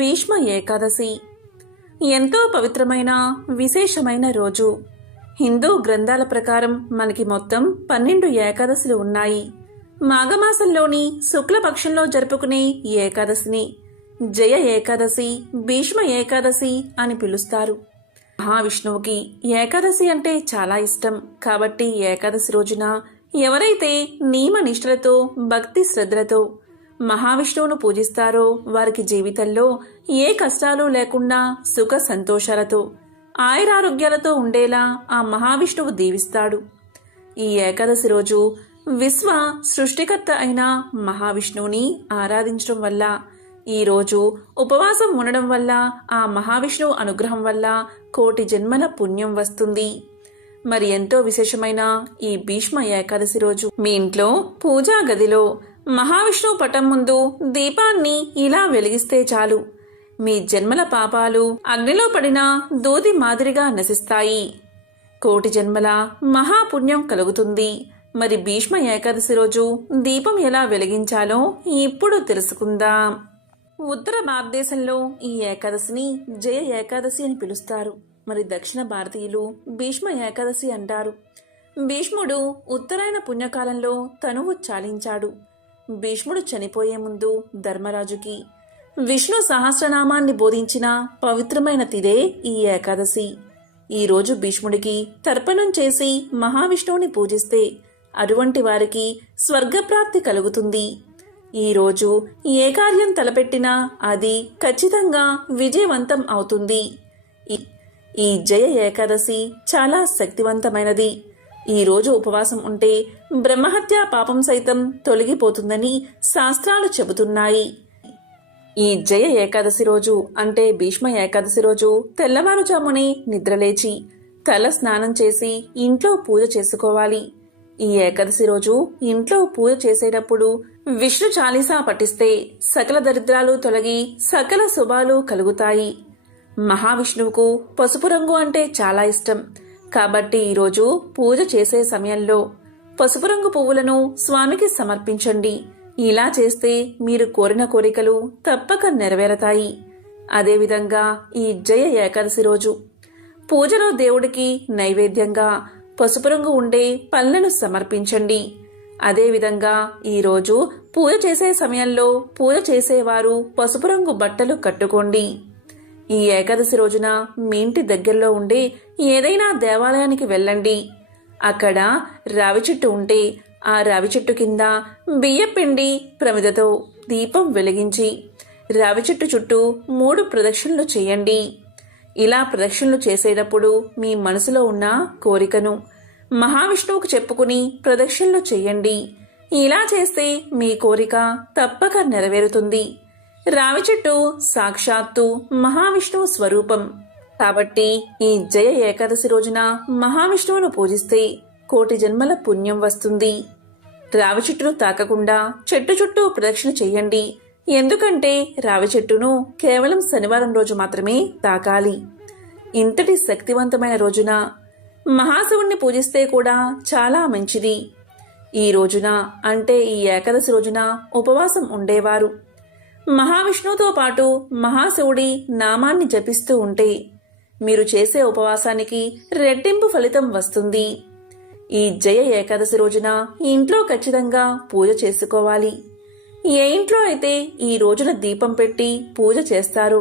భీష్మ ఏకాదశి ఎంతో పవిత్రమైన విశేషమైన రోజు. హిందూ గ్రంథాల ప్రకారం మనకి మొత్తం 12 ఏకాదశులు ఉన్నాయి. మాఘమాసంలోని శుక్లపక్షంలో జరుపుకునే ఏకాదశిని జయ ఏకాదశి, భీష్మ ఏకాదశి అని పిలుస్తారు. మహావిష్ణువుకి ఏకాదశి అంటే చాలా ఇష్టం. కాబట్టి ఏకాదశి రోజున ఎవరైతే నియమ నిష్ఠలతో భక్తి శ్రద్ధలతో మహావిష్ణువును పూజిస్తారో వారికి జీవితంలో ఏ కష్టాలు లేకుండా సుఖ సంతోషాలతో ఆయురారోగ్యాలతో ఉండేలా ఆ మహావిష్ణువు దీవిస్తాడు. ఈ ఏకాదశి రోజు విశ్వ సృష్టికర్త అయిన మహావిష్ణువుని ఆరాధించడం వల్ల, ఈ రోజు ఉపవాసం ఉండడం వల్ల, ఆ మహావిష్ణువు అనుగ్రహం వల్ల కోటి జన్మల పుణ్యం వస్తుంది. మరి ఎంతో విశేషమైన ఈ భీష్మ ఏకాదశి రోజు మీ ఇంట్లో పూజా గదిలో మహావిష్ణువు పటం ముందు దీపాన్ని ఇలా వెలిగిస్తే చాలు, మీ జన్మల పాపాలు అగ్నిలో పడిన దూది మాదిరిగా నశిస్తాయి. కోటి జన్మల మహాపుణ్యం కలుగుతుంది. మరి భీష్మ ఏకాదశి రోజు దీపం ఎలా వెలిగించాలో ఇప్పుడు తెలుసుకుందాం. ఉత్తర భారతదేశంలో ఈ ఏకాదశిని జయ ఏకాదశి అని పిలుస్తారు. మరి దక్షిణ భారతీయులు భీష్మ ఏకాదశి అంటారు. భీష్ముడు ఉత్తరాయణ పుణ్యకాలంలో తనువు చాలించాడు. భీష్ముడు చనిపోయే ముందు ధర్మరాజుకి విష్ణు సహస్రనామాన్ని బోధించిన పవిత్రమైన తిథే ఈ ఏకాదశి. ఈ రోజు భీష్ముడికి తర్పణం చేసి మహావిష్ణువుని పూజిస్తే అటువంటి వారికి స్వర్గప్రాప్తి కలుగుతుంది. ఈ రోజు ఏ కార్యం తలపెట్టినా అది ఖచ్చితంగా విజయవంతం అవుతుంది. ఈ జయ ఏకాదశి చాలా శక్తివంతమైనది. ఈ రోజు ఉపవాసం ఉంటే బ్రహ్మహత్య పాపం సైతం తొలగిపోతుందని శాస్త్రాలు చెబుతున్నాయి. ఈ జయ ఏకాదశి రోజు అంటే భీష్మ ఏకాదశి రోజు తెల్లవారుజామునే నిద్రలేచి తల స్నానం చేసి ఇంట్లో పూజ చేసుకోవాలి. ఈ ఏకాదశి రోజు ఇంట్లో పూజ చేసేటప్పుడు విష్ణు చాలీసా పఠిస్తే సకల దరిద్రాలు తొలగి సకల శుభాలు కలుగుతాయి. మహావిష్ణువుకు పసుపు రంగు అంటే చాలా ఇష్టం. కాబట్టి ఈరోజు పూజ చేసే సమయంలో పసుపు రంగు పువ్వులను స్వామికి సమర్పించండి. ఇలా చేస్తే మీరు కోరిన కోరికలు తప్పక నెరవేరతాయి. అదేవిధంగా ఈ జయ ఏకాదశి రోజు పూజలో దేవుడికి నైవేద్యంగా పసుపు రంగు ఉండే పళ్ళను సమర్పించండి. అదేవిధంగా ఈరోజు పూజ చేసే సమయంలో పూజ చేసేవారు పసుపు రంగు బట్టలు కట్టుకోండి. ఈ ఏకాదశి రోజున మీ ఇంటి దగ్గరలో ఉండే ఏదైనా దేవాలయానికి వెళ్ళండి. అక్కడ రావి చెట్టు ఉంటే ఆ రావి చెట్టు కింద బియ్యపిండి ప్రమిదతో దీపం వెలిగించి రావి చెట్టు చుట్టూ 3 ప్రదక్షిణలు చేయండి. ఇలా ప్రదక్షిణలు చేసేటప్పుడు మీ మనసులో ఉన్న కోరికను మహావిష్ణువుకు చెప్పుకుని ప్రదక్షిణలు చేయండి. ఇలా చేస్తే మీ కోరిక తప్పక నెరవేరుతుంది. రావి చెట్టు సాక్షాత్తు మహావిష్ణువు స్వరూపం. కాబట్టి ఈ జయ ఏకాదశి రోజున మహావిష్ణువును పూజిస్తే కోటి జన్మల పుణ్యం వస్తుంది. రావి చెట్టును తాకకుండా చెట్టు చుట్టూ ప్రదక్షిణ చెయ్యండి. ఎందుకంటే రావి చెట్టును కేవలం శనివారం రోజు మాత్రమే తాకాలి. ఇంతటి శక్తివంతమైన రోజున మహాశివుణ్ణి పూజిస్తే కూడా చాలా మంచిది. ఈ రోజున అంటే ఈ ఏకాదశి రోజున ఉపవాసం ఉండేవారు మహావిష్ణువుతో పాటు మహాశివుడి నామాన్ని జపిస్తూ ఉంటే మీరు చేసే ఉపవాసానికి రెట్టింపు ఫలితం వస్తుంది. ఈ జయ ఏకాదశి రోజున ఇంట్లో ఖచ్చితంగా పూజ చేసుకోవాలి. ఏ ఇంట్లో అయితే ఈ రోజున దీపం పెట్టి పూజ చేస్తారో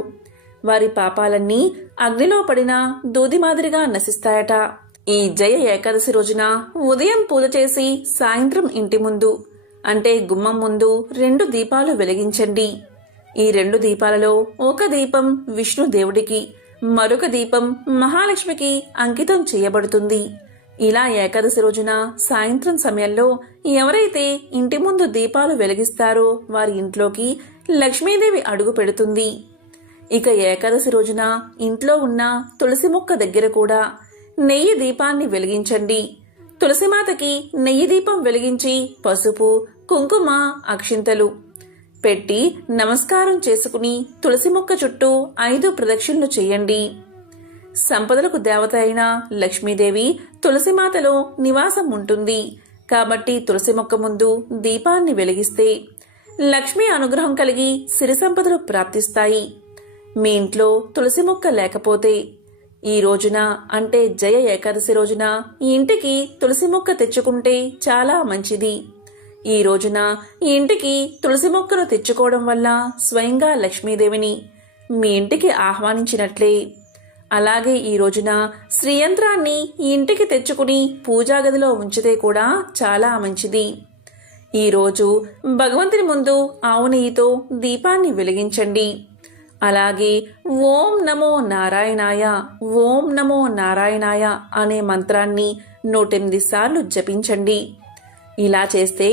వారి పాపాలన్నీ అగ్నిలో పడిన దూది మాదిరిగా నశిస్తాయట. ఈ జయ ఏకాదశి రోజున ఉదయం పూజ చేసి సాయంత్రం ఇంటి ముందు అంటే గుమ్మం ముందు 2 దీపాలు వెలిగించండి. ఈ 2 దీపాలలో ఒక దీపం విష్ణు దేవుడికి, మరొక దీపం మహాలక్ష్మికి అంకితం చేయబడుతుంది. ఇలా ఏకాదశి రోజున సాయంత్రం సమయంలో ఎవరైతే ఇంటి ముందు దీపాలు వెలిగిస్తారో వారి ఇంట్లోకి లక్ష్మీదేవి అడుగు పెడుతుంది. ఇక ఏకాదశి రోజున ఇంట్లో ఉన్న తులసి మొక్క దగ్గర కూడా నెయ్యి దీపాన్ని వెలిగించండి. తులసిమాతకి నెయ్యి దీపం వెలిగించి పసుపు, కుంకుమ, అక్షింతలు పెట్టి నమస్కారం చేసుకుని తులసి మొక్క చుట్టూ 5 ప్రదక్షిణలు చేయండి. సంపదలకు దేవత అయిన లక్ష్మీదేవి తులసిమాతలో నివాసం ఉంటుంది. కాబట్టి తులసి మొక్క ముందు దీపాన్ని వెలిగిస్తే లక్ష్మీ అనుగ్రహం కలిగి సిరి సంపదలు ప్రాప్తిస్తాయి. మీ ఇంట్లో తులసి మొక్క లేకపోతే ఈ రోజున అంటే జయ ఏకాదశి రోజున ఈ ఇంటికి తులసి మొక్క తెచ్చుకుంటే చాలా మంచిది. ఈ రోజున ఈ ఇంటికి తులసి మొక్కను తెచ్చుకోవడం వల్ల స్వయంగా లక్ష్మీదేవిని మీ ఇంటికి ఆహ్వానించినట్లే. అలాగే ఈ రోజున శ్రీయంత్రాన్ని ఈ ఇంటికి తెచ్చుకుని పూజా గదిలో ఉంచితే కూడా చాలా మంచిది. ఈరోజు భగవంతుని ముందు ఆవు నెయ్యితో దీపాన్ని వెలిగించండి. అలాగే ఓం నమో నారాయణాయ, ఓం నమో నారాయణాయ అనే మంత్రాన్ని 108 సార్లు జపించండి. ఇలా చేస్తే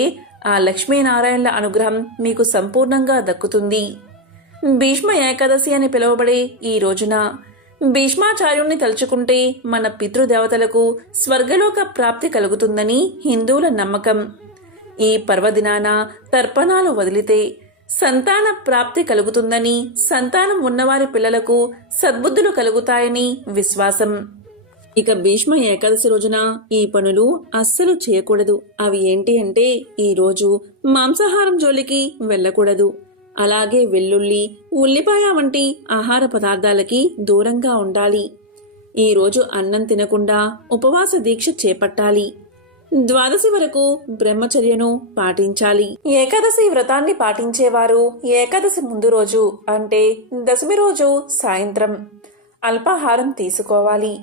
ఆ లక్ష్మీనారాయణల అనుగ్రహం మీకు సంపూర్ణంగా దక్కుతుంది. భీష్మ ఏకాదశి అని పిలువబడే ఈ రోజున భీష్మాచార్యుణ్ణి తలుచుకుంటే మన పితృదేవతలకు స్వర్గలోక ప్రాప్తి కలుగుతుందని హిందువుల నమ్మకం. ఈ పర్వదినాన తర్పణాలు వదిలితే సంతాన ప్రాప్తి కలుగుతుందని, సంతానం ఉన్నవారి పిల్లలకు సద్బుద్ధులు కలుగుతాయని విశ్వాసం. ఇక భీష్మ ఏకాదశి రోజున ఈ పనులు అస్సలు చేయకూడదు. అవి ఏంటి అంటే ఈ రోజు మాంసాహారం జోలికి వెళ్ళకూడదు. అలాగే వెల్లుల్లి, ఉల్లిపాయ వంటి ఆహార పదార్థాలకి దూరంగా ఉండాలి. ఈ రోజు అన్నం తినకుండా ఉపవాస దీక్ష చేపట్టాలి. ద్వాదశి వరకు బ్రహ్మచర్యను పాటించాలి. ఏకాదశి వ్రతాన్ని పాటించేవారు ఏకాదశి ముందు రోజు అంటే దశమి రోజు సాయంత్రం అల్పాహారం తీసుకోవాలి.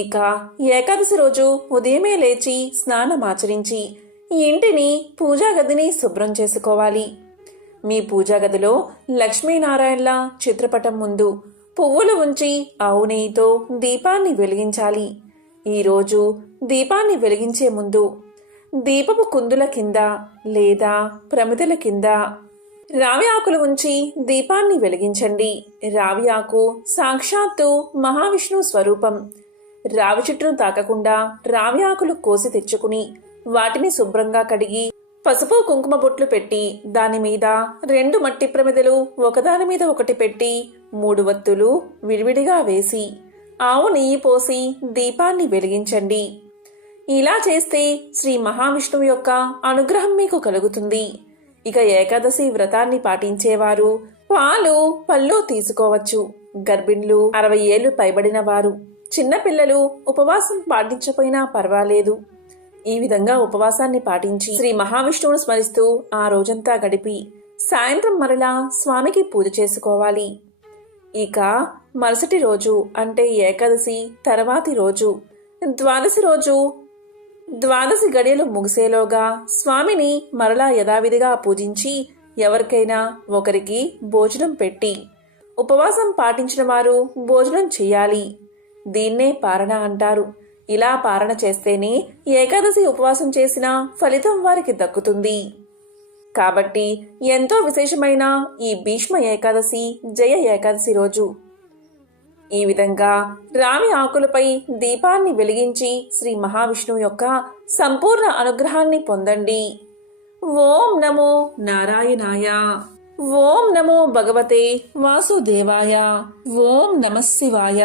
ఇక ఏకాదశి రోజు ఉదయమే లేచి స్నానమాచరించి ఈ ఇంటిని పూజా గదిని శుభ్రం చేసుకోవాలి. మీ పూజా గదిలో లక్ష్మీనారాయణల చిత్రపటం ముందు పువ్వులు ఉంచి ఆవు నెయ్యితో దీపాన్ని వెలిగించాలి. ఈరోజు దీపాన్ని వెలిగించే ముందు దీపపు కుందుల కింద లేదా ప్రమిదల కింద రావి ఆకులు ఉంచి దీపాన్ని వెలిగించండి. రావి ఆకు సాక్షాత్తు మహావిష్ణువు స్వరూపం. రావి చెట్టును తాకకుండా రావి ఆకులు కోసి తెచ్చుకుని వాటిని శుభ్రంగా కడిగి పసుపు కుంకుమ బొట్లు పెట్టి దాని మీద 2 మట్టి ప్రమిదలు ఒకదాని మీద ఒకటి పెట్టి 3 వత్తులు విడివిడిగా వేసి ఆవు నెయ్యి పోసి దీపాన్ని వెలిగించండి. ఇలా చేస్తే శ్రీ మహావిష్ణువు యొక్క అనుగ్రహం మీకు కలుగుతుంది. ఇక ఏకాదశి వ్రతాన్ని పాటించేవారు పాలు పళ్ళు తీసుకోవచ్చు. గర్భిణులు, 60 ఏళ్లు పైబడిన వారు, చిన్నపిల్లలు ఉపవాసం పాటించకపోయినా పర్వాలేదు. ఈ విధంగా ఉపవాసాన్ని పాటించి శ్రీ మహావిష్ణువును స్మరిస్తూ ఆ రోజంతా గడిపి సాయంత్రం మరలా స్వామికి పూజ చేసుకోవాలి. ఇక మరుసటి రోజు అంటే ఏకాదశి తర్వాతి రోజు ద్వాదశి రోజు ద్వాదశి గడియలు ముగిసేలోగా స్వామిని మరలా యథావిధిగా పూజించి ఎవరికైనా ఒకరికి భోజనం పెట్టి ఉపవాసం పాటించిన వారు భోజనం చెయ్యాలి. దీన్నే పారణ అంటారు. ఇలా పారణ చేస్తేనే ఏకాదశి ఉపవాసం చేసిన ఫలితం వారికి దక్కుతుంది. కాబట్టి ఎంతో విశేషమైన ఈ భీష్మ ఏకాదశి, జయ ఏకాదశి రోజు ఈ విధంగా రావి ఆకులపై దీపాన్ని వెలిగించి శ్రీ మహావిష్ణువు యొక్క సంపూర్ణ అనుగ్రహాన్ని పొందండి. ఓం నమో నారాయణాయ, ఓం నమో భగవతే వాసుదేవాయ, ఓం నమః శివాయ.